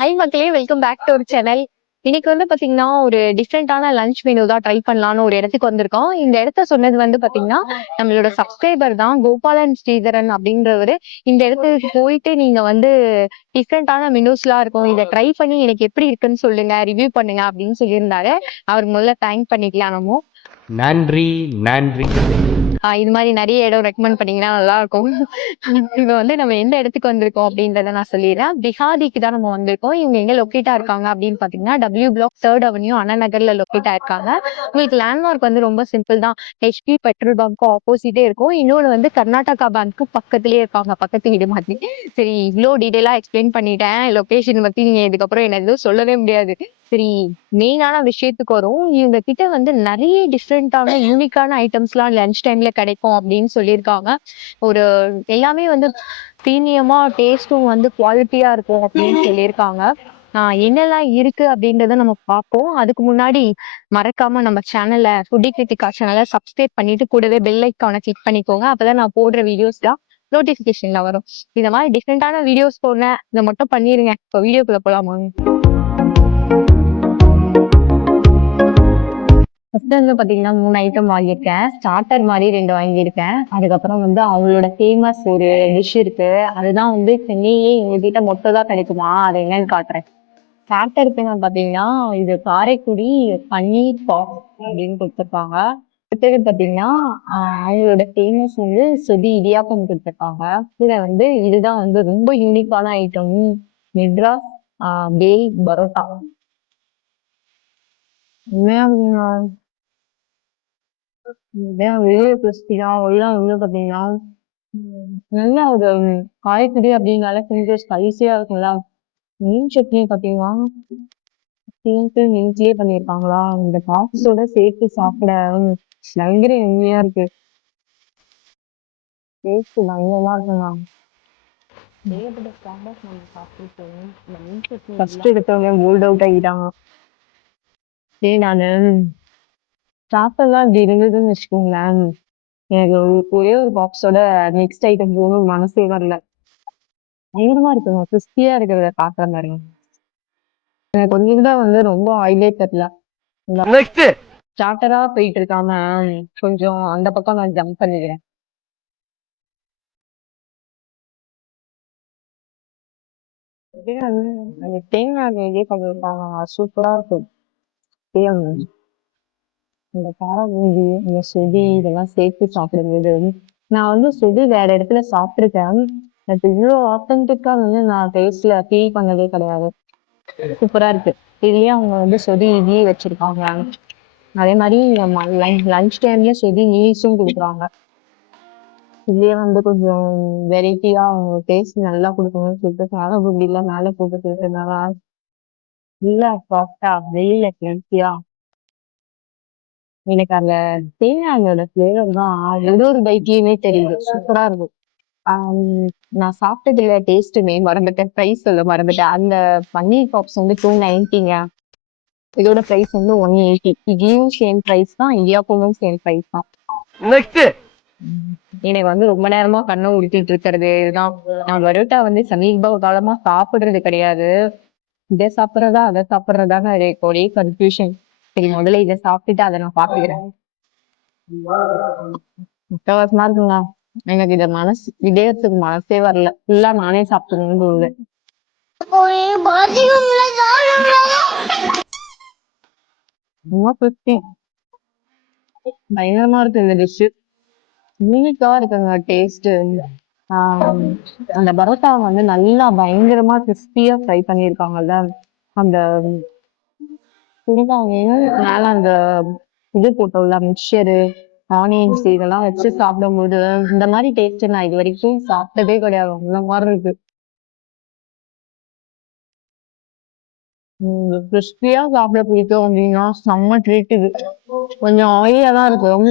High மக்களே, welcome back to our channel. இன்னைக்கு வந்து பாத்தீங்கன்னா ஒரு டிஃப்ரெண்டான லஞ்ச் மெனு தான் ட்ரை பண்ணலாம்னு ஒரு இடத்துக்கு வந்திருக்கோம். இந்த இடத்த சொன்னது வந்து பாத்தீங்கன்னா நம்மளோட சப்ஸ்கிரைபர் தான், கோபாலன் ஸ்ரீதரன் அப்படின்றவரு. இந்த இடத்துக்கு போயிட்டு நீங்க வந்து டிஃப்ரெண்டான மெனுஸ் எல்லாம் இருக்கும், இதை ட்ரை பண்ணி எனக்கு எப்படி இருக்குன்னு சொல்லுங்க, ரிவ்யூ பண்ணுங்க அப்படின்னு சொல்லியிருந்தாரு. அவர் முதல்ல தேங்க் பண்ணிக்கலாம் நம்ம. நன்றி நன்றி. இது மாதிரி நிறைய இடம் ரெக்கமெண்ட் பண்ணீங்கன்னா நல்லா இருக்கும். இப்ப வந்து நம்ம எந்த இடத்துக்கு வந்திருக்கோம் அப்படின்றத நான் சொல்லிடுறேன். பிஹாரிக்கு தான் நம்ம வந்திருக்கோம். இவங்க எங்க லொக்கேட்டா இருக்காங்க அப்படின்னு பாத்தீங்கன்னா W Block 3rd Avenue அண்ணா நகர்ல லொக்கேட்டா இருக்காங்க. உங்களுக்கு லேண்ட்மார்க் வந்து ரொம்ப சிம்பிள் தான். HP பெட்ரோல் பங்க் ஆப்போசிட்டே இருக்கும். இன்னொன்னு வந்து கர்நாடகா பேங்க்கு பக்கத்துலயே இருக்காங்க, பக்கத்து வீடு மாதிரி. சரி, இவ்வளோ டீடைலா எக்ஸ்பிளைன் பண்ணிட்டேன். லொகேஷன் பத்தி நீங்க இதுக்கப்புறம் என்ன எதுவும் சொல்லவே முடியாது. சரி, மெயினான விஷயத்துக்கு வரும். இவங்க கிட்ட வந்து நிறைய டிஃப்ரெண்டான யூனிக்கான ஐட்டம்ஸ் எல்லாம் லஞ்ச் டைம்ல கிடைக்கும் அப்படின்னு சொல்லியிருக்காங்க. ஒரு எல்லாமே வந்து பிரீமியமா, டேஸ்டும் வந்து குவாலிட்டியா இருக்கும் அப்படின்னு சொல்லியிருக்காங்க. என்னெல்லாம் இருக்கு அப்படின்றத நம்ம பார்ப்போம். அதுக்கு முன்னாடி மறக்காம நம்ம சேனலை, ஃபுட்டி கிரிட்டிகா சேனலை சப்ஸ்கிரைப் பண்ணிட்டு கூடவே பெல் ஐக்கானை கிளிக் பண்ணிக்கோங்க. அப்பதான் நான் போடுற வீடியோஸ் தான் நோட்டிபிகேஷன்ல வரும். இந்த மாதிரி டிஃப்ரெண்டான வீடியோஸ் போடுறேன், இதை மட்டும் பண்ணிருங்க. இப்போ வீடியோக்குள்ள போலாமா? ஃபர்ஸ்ட் வந்து பாத்தீங்கன்னா 3 ஐட்டம் வாங்கியிருக்கேன். ஸ்டார்டர் மாதிரி 2 வாங்கியிருக்கேன். அதுக்கப்புறம் வந்து அவங்களோட ஃபேமஸ் ஒரு டிஷ் இருக்கு. அதுதான் வந்து சென்னையே எங்க கிட்ட மொத்தம் தான் கிடைக்குமா, அது என்னன்னு காட்டுறேன். ஸ்டார்டருக்கு நான் பாத்தீங்கன்னா இது காரைக்குடி பன்னீர் பாப் அப்படின்னு கொடுத்துருக்காங்க. அடுத்தது பாத்தீங்கன்னா அவங்களோட ஃபேமஸ் வந்து சுதி இடியாப்பம் கொடுத்துருக்காங்க. இதுல வந்து இதுதான் வந்து ரொம்ப யூனிக்கான ஐட்டம், மெட்ராஸ் பேல் பரோட்டா. உண்மையா வெளியே கிறிஸ்பியா உள்ள வந்து பாத்தீங்கன்னா நல்லா ஒரு காய்கறி அப்படின்னால கொஞ்சம் ஸ்பைசியா இருக்கும்ல. மீன் சட்னி பாத்தீங்கன்னா சேர்த்து நெஞ்சிலே பண்ணியிருக்காங்களா, இந்த பாக்ஸோட சேர்த்து சாப்பிட பயங்கர எம்மையா இருக்கு. டேஸ்ட் பயங்கரமா இருக்குங்க. ஏகப்பட்ட ஸ்டாண்டர்ட் நம்ம சாப்பிட்டுருக்கோம். இந்த மீன் சட்னி ஃபர்ஸ்ட் எடுத்தவங்க மூல்ட் அவுட் ஆகிட்டாங்க. சரி, நானு சாப்பிடலாம் இப்படி இருந்ததுன்னு வச்சுக்கோங்களேன், எனக்கு ஒரே ஒரு பாக்ஸோட நெக்ஸ்ட் ஐட்டம் போகணும் மனசே வரல. பயங்கரமா இருக்குங்க, கிறிஸ்பியா இருக்கிறத பாக்குற மாதிரி. எனக்கு கொஞ்சம் தான் வந்து ரொம்ப ஆயிலே தெரியல. நெக்ஸ்ட் ஸ்டார்டரா போயிட்டு இருக்காம கொஞ்சம் அந்த பக்கம் நான் ஜம்ப் பண்ணிடுறேன். அந்த தேங்காய் இதே பண்ணிருக்காங்க, சூப்பரா இருக்கும். தேன், இந்த காரம் பூந்தி, இந்த செடி இதெல்லாம் சேர்த்து சாப்பிடும்போது, நான் வந்து செடி வேற இடத்துல சாப்பிட்டுருக்கேன். அது இவ்வளோ ஆத்தென்டிக்கா வந்து நான் டேஸ்ட்ல ஃபீல் பண்ணதே கிடையாது. சூப்பரா இருக்கு. இதுலயே அவங்க வந்து செடி இட்லி வச்சிருக்காங்க. அதே மாதிரி லஞ்ச் டைம்ல செடி மீல்ஸும் கொடுக்குறாங்க. இதுலயே வந்து கொஞ்சம் வெரைட்டியா அவங்க டேஸ்ட் நல்லா கொடுக்கணும்னு சொல்லிட்டு கார பூந்திலாம் மேல போட்டு கொடுத்ததுனால இல்ல சாஃப்டா வெயில்ல கிளம்பியா எனக்கு அந்த தேங்காயோட ஃபிளேவர் தான் ஒரு ஒரு பைட்லயுமே தெரியுது. சூப்பரா இருக்கும். நான் சாப்பிட்டதுல டேஸ்ட்டுமே மறந்துட்டேன், ப்ரைஸ் சொல்ல மறந்துட்டேன். அந்த பன்னீர் பாப்ஸ் வந்து 290ங்க. இதோட ப்ரைஸ் வந்து 180. இங்கேயும் சேம் ப்ரைஸ் தான், இந்தியாவுக்கும் சேம் ப்ரைஸ் தான். நெக்ஸ்ட் எனக்கு வந்து ரொம்ப நேரமா கண்ணை உடுத்திட்டு இருக்கிறது இதுதான். நான் பரோட்டா வந்து சமீப காலமா சாப்பிடுறது கிடையாது. இதை சாப்பிட்றதா அதை சாப்பிட்றதாங்க எனக்கு ஒரே கன்ஃபியூஷன். சரி, முதல்ல இதை சாப்பிட்டுட்டு அதை நான் பாத்துக்கிறேன். முட்டவாசமா இருக்குங்க. எனக்கு இத மனசு இதயத்துக்கு மனசே வரல. ஃபுல்லா நானே சாப்பிட்டுக்கணும்னு தோணுது. ரொம்ப கிறிஸ்பி, பயங்கரமா இருக்கு இந்த டிஷ். யூனிக்கா இருக்குங்க டேஸ்ட். அந்த பரோட்டா வந்து நல்லா பயங்கரமா கிறிஸ்பியா ஃப்ரை பண்ணியிருக்காங்கல்ல, அந்த குருமாவையும் மேல அந்த இது போட்டோம்ல மிக்சரு, ஆனியன்ஸ் இதெல்லாம் வச்சு சாப்பிடும்போது இந்த மாதிரி டேஸ்ட் நான் இது வரைக்கும் சாப்பிட்டதே கிடையாது. அந்த மாதிரி இருக்கு. கிறிஸ்பியா சாப்பிட பிடிக்கும் அப்படின்னா செம்ம ட்ரீட் இது. கொஞ்சம் ஆயிலியா தான் இருக்கும்,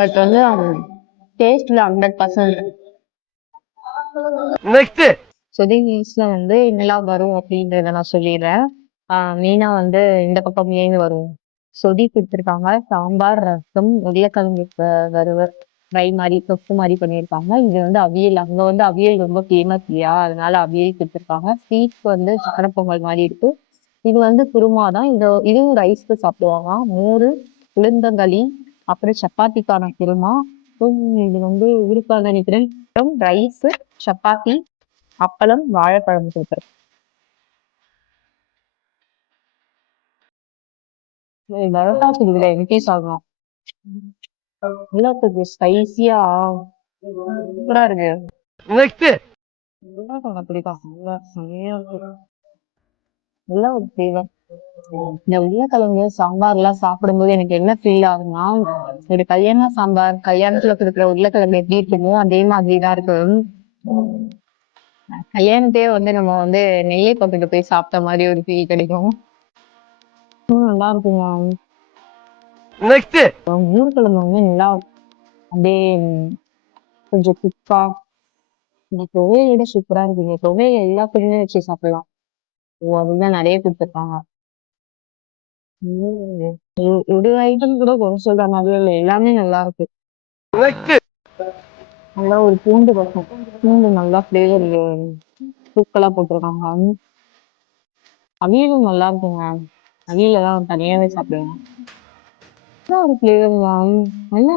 பட் வந்து டேஸ்ட்ல 100%. நெக்ஸ்ட் சொதி மீல்ஸ்ல வந்து என்னெல்லாம் வரும் அப்படின்றத நான் சொல்லிடுறேன். மெயினா வந்து இந்த பக்கம் ஏன் வரும், சொதி கொடுத்துருக்காங்க, சாம்பார், ரசம், உருளைக்கிழங்கு வறுவல், ஃப்ரை மாதிரி தொக்கு மாதிரி பண்ணியிருக்காங்க. இது வந்து அவியல், அங்க வந்து அவியல் ரொம்ப ஃபேமஸ் இல்லையா, அதனால அவியல் கொடுத்துருக்காங்க. ஸ்வீட் வந்து சக்கரை பொங்கல் மாதிரி இருக்கு. இது வந்து குருமா தான். இதுவும் ரைஸ்க்கு சாப்பிடுவாங்க. மோர், உளுந்தங்களி, அப்புறம் சப்பாத்திக்கான குருமா. இது வந்து இருக்கான்னு நினைக்கிறேன். அப்புறம் ரைஸ், சப்பாத்தி, அப்பளம், வாழைப்பழம் கொடுத்துருக்கு. பரோட்டா இதுல இன்க்ரீஸ் ஆகும். எல்லாத்துக்கு ஸ்பைசியா சூப்பரா இருக்கு. நெக்ஸ்ட் உருளைக்கிழங்கு பிடிக்கும். நல்லா செமையா இருக்கு. நல்ல ஒரு flavor. இந்த உருளைக்கிழங்கு சாம்பார் எல்லாம் சாப்பிடும்போது எனக்கு என்ன ஃபீல் ஆகுதுன்னா, ஒரு கல்யாண சாம்பார், கல்யாணத்துல கொடுக்குற உருளைக்கிழங்கு எப்படி இருக்குமோ அதே மாதிரிதான் இருக்கு. கல்யாணத்தையே வந்து நம்ம வந்து நெய்யை கொண்டுட்டு போய் சாப்பிட்ட மாதிரி ஒரு ஃபீல் கிடைக்கும். நல்லா இருக்குங்க. நெக்ஸ்ட் உருளைக்கிழங்கு வந்து நல்லா அப்படியே கொஞ்சம் திக்கா, இந்த துவையோட சூப்பரா இருக்குங்க. துவையை எல்லாத்துக்குமே வச்சு சாப்பிடலாம். ஓ, அதுதான் நிறைய கொடுத்துருக்காங்க. ஒரு ஐட்டம் கூட குறை சொல்ற மாதிரி இல்லை, எல்லாமே நல்லா இருக்கு. நெக்ஸ்ட் நல்லா ஒரு பூண்டு ரசம், பூண்டு நல்லா ஃபிளேவர் தூக்கலா போட்டிருக்காங்க. அவியலும் நல்லா இருக்குங்க. அவியலாம் தனியாவே சாப்பிடுவேன். நல்லா ஒரு ஃபிளேவர் தான். நல்லா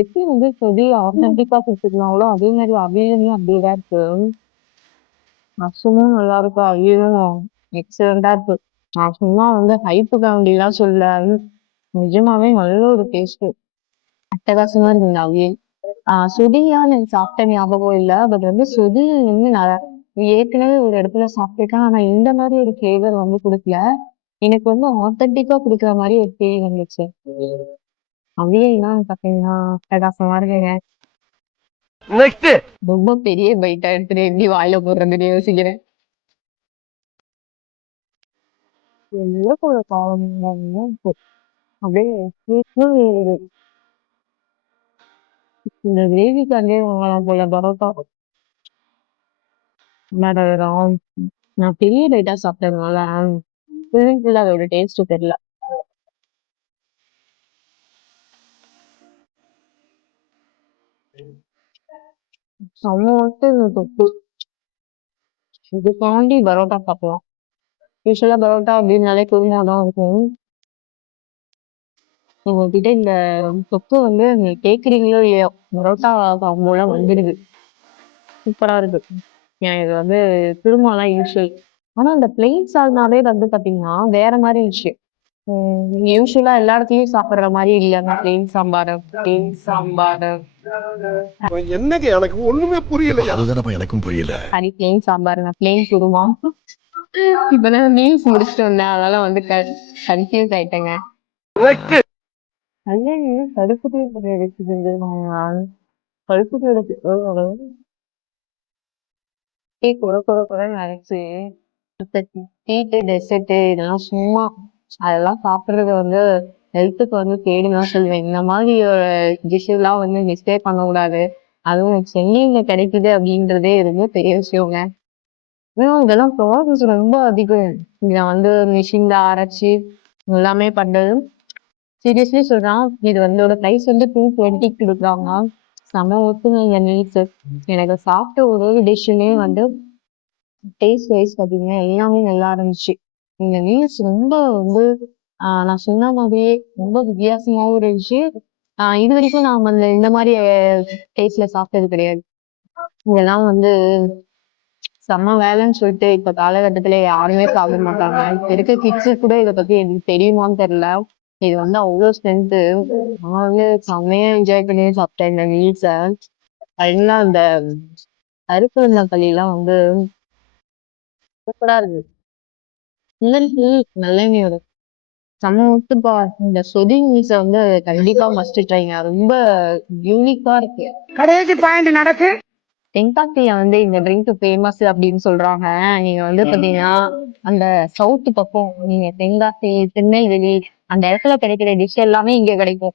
எப்படி வந்து சொல்லி ஆத்தென்டிக்கா கொடுத்துருந்தாங்களோ அதே மாதிரி அவியலுமே அப்படியே தான் இருக்கு. ரசமும் நல்லா இருக்கு, அவியலும் எக்ஸலண்டா இருக்கு. நான் சும்மா வந்து ஹைப்புக்கு வேண்டியெல்லாம் சொல்ல, நிஜமாவே நல்ல ஒரு டேஸ்ட். அட்டகாசமா இருக்குங்க அவியல். சுடியா எனக்கு சாப்பிட்ட ஞாபகம் இல்ல. பட் வந்து சுடி வந்து நான் ஏற்கனவே ஒரு இடத்துல சாப்பிட்டுருக்கேன். ஆனா இந்த மாதிரி ஒரு ஃபிளேவர் வந்து குடுக்கல. எனக்கு வந்து ஆத்தென்டிக்கா குடுக்குற மாதிரி ஒரு ஃபீல் வந்துச்சு. அவியல்லாம் பாத்தீங்கன்னா அட்டகாசமா இருக்குங்க. நெக்ஸ்ட் ரொம்ப பெரிய பைட்டா எடுத்துட்டு எப்படி வாயில போடுறதுன்னு யோசிக்கிறேன். எவ்வளவு ஒரு காரம் அப்படியே sweet-னு இந்த கிரேவிக்காண்டே வாங்கலாம் போல பரோட்டா. நான் நான் பெரிய பைட்டா சாப்பிட்டதுனால ஃபுல் அதோட டேஸ்ட் தெரியல. செம்ம வந்துட்டு இந்த தொக்கு. இதுக்காண்டி பரோட்டா சாப்பிடலாம். யூஸ்வலா பரோட்டா அப்படின்னாலே குருமா தான் இருக்கும். உங்ககிட்ட இந்த தொக்கு வந்து நீங்க கேக்குறீங்களோ இல்லையோ, பரோட்டா காம்போலாம் வந்துடுது. சூப்பரா இருக்கு. எனக்கு இது வந்து குருமாலாம் யூஸ்வல். ஆனா இந்த பிளெயின் சால்னாவே வந்து பாத்தீங்கன்னா வேற மாதிரி இருந்துச்சு. யூஸ்வலா எல்லா இடத்துலயும் சாப்பிடுற மாதிரி இல்ல. பிளெயின் சாம்பார், பிளெயின் சாம்பார், என்னங்க எனக்கு ஒண்ணுமே புரியல. அதுதானப்பா எனக்கும் புரியல. சாரி பிளெயின் சாம்பாருங்க, பிளெயின் குருமா. இப்பதான் மீல்ஸ் முடிச்சுட்டு வந்தேன், அதனால வந்து கன்ஃபியூஸ் ஆயிட்டேங்க. நெக்ஸ்ட் கல்யாணி கருப்புட்டி இருக்குது. கருப்புட்டியோட குறை குறை குறைன்னு அரைச்சு ஸ்வீட்டு டெசர்ட்டு இதெல்லாம் சும்மா அதெல்லாம் சாப்பிடுறது வந்து ஹெல்த்துக்கு வந்து கேடுதான் சொல்லுவேன். இந்த மாதிரி ஒரு டிஷ் எல்லாம் வந்து மிஸ்டேக் பண்ணக்கூடாது. அதுவும் சென்னையில கிடைக்குது அப்படின்றதே ரொம்ப பெரிய விஷயங்க. இதெல்லாம் ப்ராசஸ் ரொம்ப அதிகம். இதை வந்து மிஷின்ல அரைச்சு எல்லாமே பண்றது. சீரியஸ்லி சொல்றான், இது வந்து பிரைஸ் வந்து 220 கொடுக்குறாங்க. செம ஒத்துங்க இந்த மீல்ஸ். எனக்கு சாப்பிட்ட ஒரு ஒரு டிஷ்ஷுமே வந்து டேஸ்ட் வைஸ் பார்த்தீங்கன்னா எல்லாமே நல்லா இருந்துச்சு. இந்த மீல்ஸ் ரொம்ப வந்து நான் சொன்ன மாதிரியே ரொம்ப வித்தியாசமாவும் இருந்துச்சு. இது வரைக்கும் நான் வந்து இந்த மாதிரி டேஸ்ட்ல சாப்பிட்டது கிடையாது. இதெல்லாம் வந்து செம்ம வேலைன்னு சொல்லிட்டு இப்ப காலகட்டத்துல யாருமே சாப்பிட மாட்டாங்க. இப்ப இருக்க கிட்ஸு கூட இதை பத்தி எனக்கு தெரியுமான்னு தெரியல. இது வந்து அவ்வளவு ஸ்ட்ரென்த்து. நான் வந்து செம்மையா என்ஜாய் பண்ணி சாப்பிட்டேன் இந்த மீல்ஸை. அதெல்லாம் அந்த கருப்பு எல்லாம் வந்து சூப்பரா இருக்கு. இன்னைக்கு நல்லெண்ணெயோட செம்ம ஊத்துப்பா. இந்த சொதி மீல்ஸை வந்து கண்டிப்பா மஸ்ட் ட்ரைங்க. ரொம்ப யூனிக்கா இருக்கு. கடைசி பாயிண்ட் நடக்கு. தென்காசியில வந்து இந்த ட்ரிங்க் ஃபேமஸ் அப்படின்னு சொல்றாங்க. நீங்க வந்து பாத்தீங்கன்னா அந்த சவுத் பக்கம் நீங்க தென்காசி, திருநெல்வேலி அந்த இடத்துல கிடைக்கிற டிஷ் எல்லாமே இங்க கிடைக்கும்.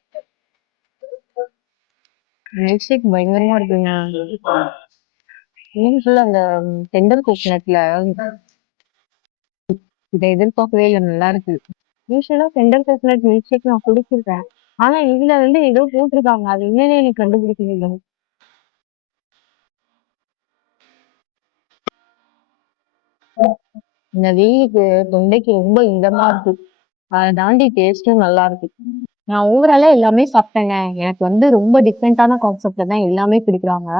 மில்க் ஷேக் பயங்கரமா இருக்குங்க. ஃபுல் அந்த டெண்டர் கோகனட்ல இதை எதிர்பார்க்கவே இல்லை, நல்லா இருக்கு. யூஸ்வலா டெண்டர் கோகனட் மில்க் ஷேக் நான் குடிச்சிருக்கேன். ஆனா இதுல வந்து ஏதோ போட்டிருக்காங்க. அது என்னன்னு எனக்கு கண்டுபிடிக்க முடியல. இந்த வெயிலுக்கு தொண்டைக்கு ரொம்ப இதமா இருக்கு. அத தாண்டி டேஸ்ட்டும் நல்லா இருக்கு. நான் ஓவராலா எல்லாமே சாப்பிட்டேங்க. எனக்கு வந்து ரொம்ப டிஃப்ரெண்டான கான்செப்ட்ல தான் எல்லாமே பிடிக்கிறாங்க.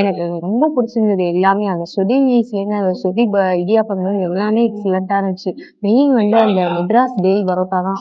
எனக்கு ரொம்ப பிடிச்சிருந்தது எல்லாமே. அந்த சுதி சேர்ந்த அந்த சுதி இடியாப்பங்கள் எல்லாமே எக்ஸலண்ட்டா இருந்துச்சு. மெயின் வந்து அந்த மெட்ராஸ் பேல் பரோட்டா தான்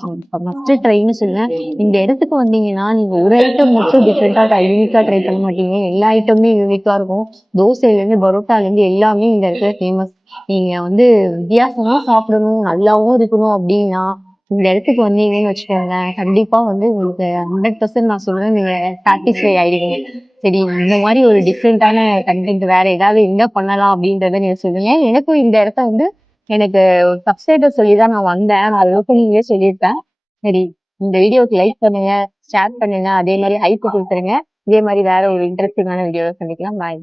மஸ்ட் ட்ரைன்னு சொல்லுவேன். இந்த இடத்துக்கு வந்தீங்கன்னா, நீங்க ஒரு ஐட்டம் மட்டும் டிஃப்ரெண்டா யூனிக்கா ட்ரை பண்ண மாட்டீங்க. எல்லா ஐட்டமுமே யூனிக்கா இருக்கும். தோசையிலேருந்து, பரோட்டாலேருந்து எல்லாமே இந்த இடத்துல ஃபேமஸ். நீங்க வந்து வித்தியாசமா சாப்பிடணும், நல்லாவும் இருக்கணும் அப்படின்னா, இந்த இடத்துக்கு வந்தீங்கன்னு வச்சுக்கோங்களேன், கண்டிப்பா வந்து உங்களுக்கு 100% நான் சொல்றேன், நீங்க சாட்டிஸ்ஃபை ஆயிடுவீங்க. சரி, இந்த மாரி ஒரு டிஃப்ரெண்டான கன்டென்ட் வேற ஏதாவது என்ன பண்ணலாம் அப்படின்றத நீங்க சொல்லுங்க. எனக்கும் இந்த இடத்த வந்து எனக்கு ஒரு சப்ஸ்கிரைபர் சொல்லி தான் நான் வந்தேன். நான் அது ஓப்பனிங்லயே சொல்லியிருப்பேன். சரி, இந்த வீடியோவுக்கு லைக் பண்ணுங்க, ஷேர் பண்ணுங்க, அதே மாரி ஹைப் குடுத்துருங்க. இதே மாரி வேற ஒரு இன்ட்ரெஸ்டிங்கான வீடியோல சந்திக்கலாம். பாய்.